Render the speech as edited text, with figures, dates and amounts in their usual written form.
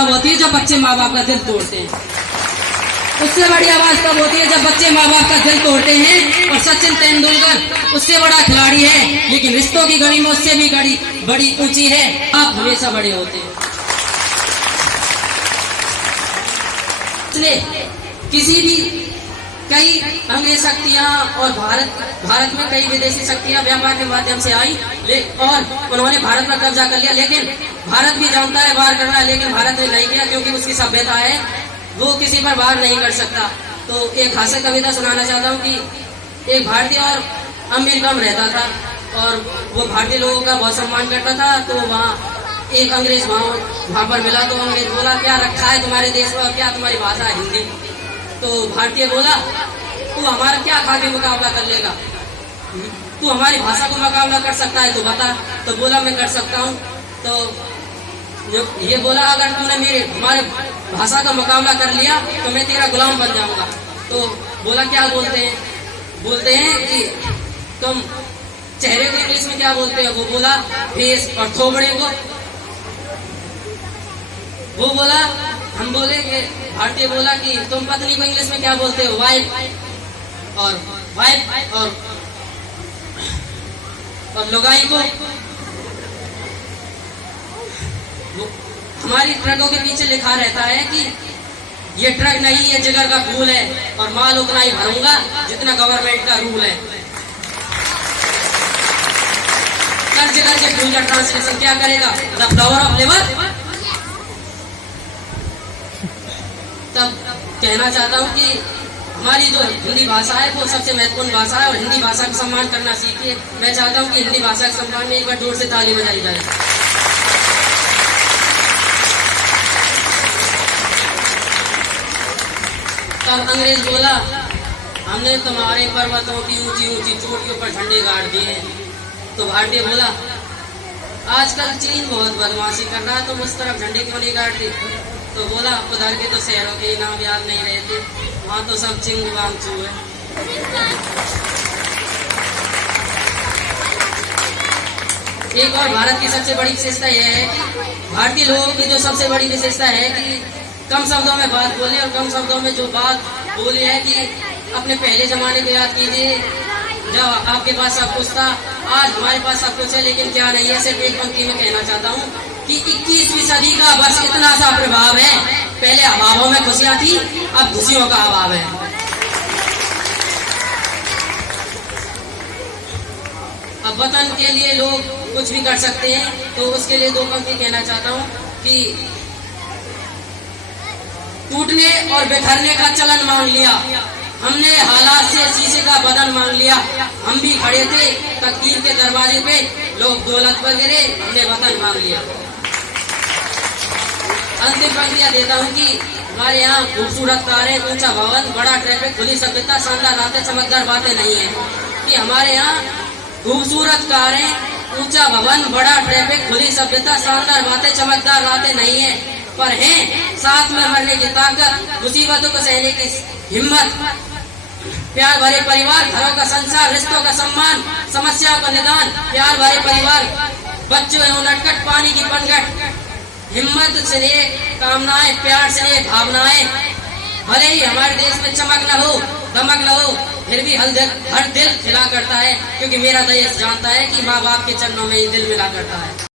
तब होती है जब बच्चे माँ बाप का दिल तोड़ते हैं। उससे बड़ी आवाज तब होती है जब बच्चे माँ बाप का दिल तोड़ते हैं। और सचिन तेंदुलकर उससे बड़ा खिलाड़ी है, लेकिन रिश्तों की घड़ी में उससे भी बड़ी ऊंची है। आप हमेशा बड़े होते हैं। इसलिए किसी भी कई अंग्रेज शक्तियां और भारत में कई विदेशी शक्तियां व्यापार के माध्यम से आई और उन्होंने भारत पर कब्जा कर लिया। लेकिन भारत भी जानता है वार करना, लेकिन भारत ने नहीं किया, क्योंकि उसकी सभ्यता है, वो किसी पर वार नहीं कर सकता। तो एक हास्य कविता सुनाना चाहता हूँ कि एक भारतीय और अमेरिका में रहता था और वो भारतीय लोगों का बहुत सम्मान करता था। तो वहाँ एक अंग्रेज वहाँ पर मिला। तो अंग्रेज बोला, क्या रखा है तुम्हारे देश में, क्या तुम्हारी भाषा है हिंदी? तो भारतीय बोला, तू हमारा क्या खा के मुकाबला कर लेगा? तू हमारी भाषा को मुकाबला कर सकता है तो बता। तो बोला, मैं कर सकता हूँ। तो ये बोला, अगर तूने हमारे भाषा का मुकाबला कर लिया तो मैं तेरा गुलाम बन जाऊंगा। तो बोला, क्या बोलते हैं कि तुम चेहरे को इंग्लिश में क्या बोलते हैं? वो बोला, फेस। और थोबड़े को? वो बोला, हम बोले कि भारतीय बोला कि तुम पत्नी को इंग्लिश में क्या बोलते हो? वाइफ। और लुगाई को? हमारी ट्रकों के पीछे लिखा रहता है कि ये ट्रक नहीं, ये जिगर का फूल है और माल उतना ही भरूंगा जितना गवर्नमेंट का रूल है। कर जिगर के फूल का ट्रांसलेशन क्या करेगा? The flower of liver. तब कहना चाहता हूँ कि हमारी जो हिंदी भाषा है वो सबसे महत्वपूर्ण भाषा है और हिंदी भाषा का सम्मान करना सीखिए। मैं चाहता हूँ कि हिंदी भाषा के सम्मान में एक बार जोर से ताली बजाई जाए। तब अंग्रेज बोला, हमने तुम्हारे पर्वतों की ऊंची ऊंची चोटियों पर झंडे गाड़ दिए। तो भारतीय बोला, आजकल चीन बहुत बदमाशी कर रहा है, तुम उस तरफ झंडे क्यों नहीं गाड़ते? तो बोला, उधर के तो शहरों के नाम याद नहीं रहते, वहाँ तो सब चिंग वांगचू है। एक और भारत की सबसे बड़ी विशेषता यह है कि भारतीय लोगों की जो सबसे बड़ी विशेषता है कि कम शब्दों में बात बोले। और कम शब्दों में जो बात बोली है कि अपने पहले जमाने को याद कीजिए, जब आपके पास सब कुछ था। आज हमारे पास सब कुछ है लेकिन क्या नहीं है। सिर्फ एक पंक्ति में कहना चाहता हूँ कि 21वीं सदी का बस इतना सा प्रभाव है, पहले अभावों में खुशियां थी, अब खुशियों का अभाव है। अब वतन के लिए लोग कुछ भी कर सकते हैं। तो उसके लिए दो पंक्ति कहना चाहता हूँ कि टूटने और बिखरने का चलन मान लिया हमने, हालात से शीशे का बदन मान लिया। हम भी खड़े थे तकदीर के दरवाजे पे, लोग दौलत पर गिरे, हमने वतन मांग लिया। अंतिम पंक्तियां देता हूँ कि हमारे यहाँ खूबसूरत कारें, ऊंचा भवन, बड़ा ट्रैफिक, खुली सभ्यता, शानदार रातें, चमकदार बातें नहीं है। कि हमारे यहाँ खूबसूरत कारें, ऊंचा भवन, बड़ा ट्रैफिक, खुली सभ्यता, शानदार बातें, चमकदार रातें नहीं है, पर हैं साथ में मरने की ताकत, मुसीबतों को सहने की हिम्मत, प्यार भरे परिवार, घरों का संसार, रिश्तों का सम्मान, समस्याओं का निदान, प्यार भरे परिवार, बच्चों एवं नटखट पानी की पनघट, हिम्मत से नेक कामनाएं, प्यार से नेक भावनाएं। भले ही हमारे देश में चमक न हो, दमक न हो, फिर भी हर दिल खिला करता है, क्योंकि मेरा देश जानता है कि माँ बाप के चरणों में ही दिल मिला करता है।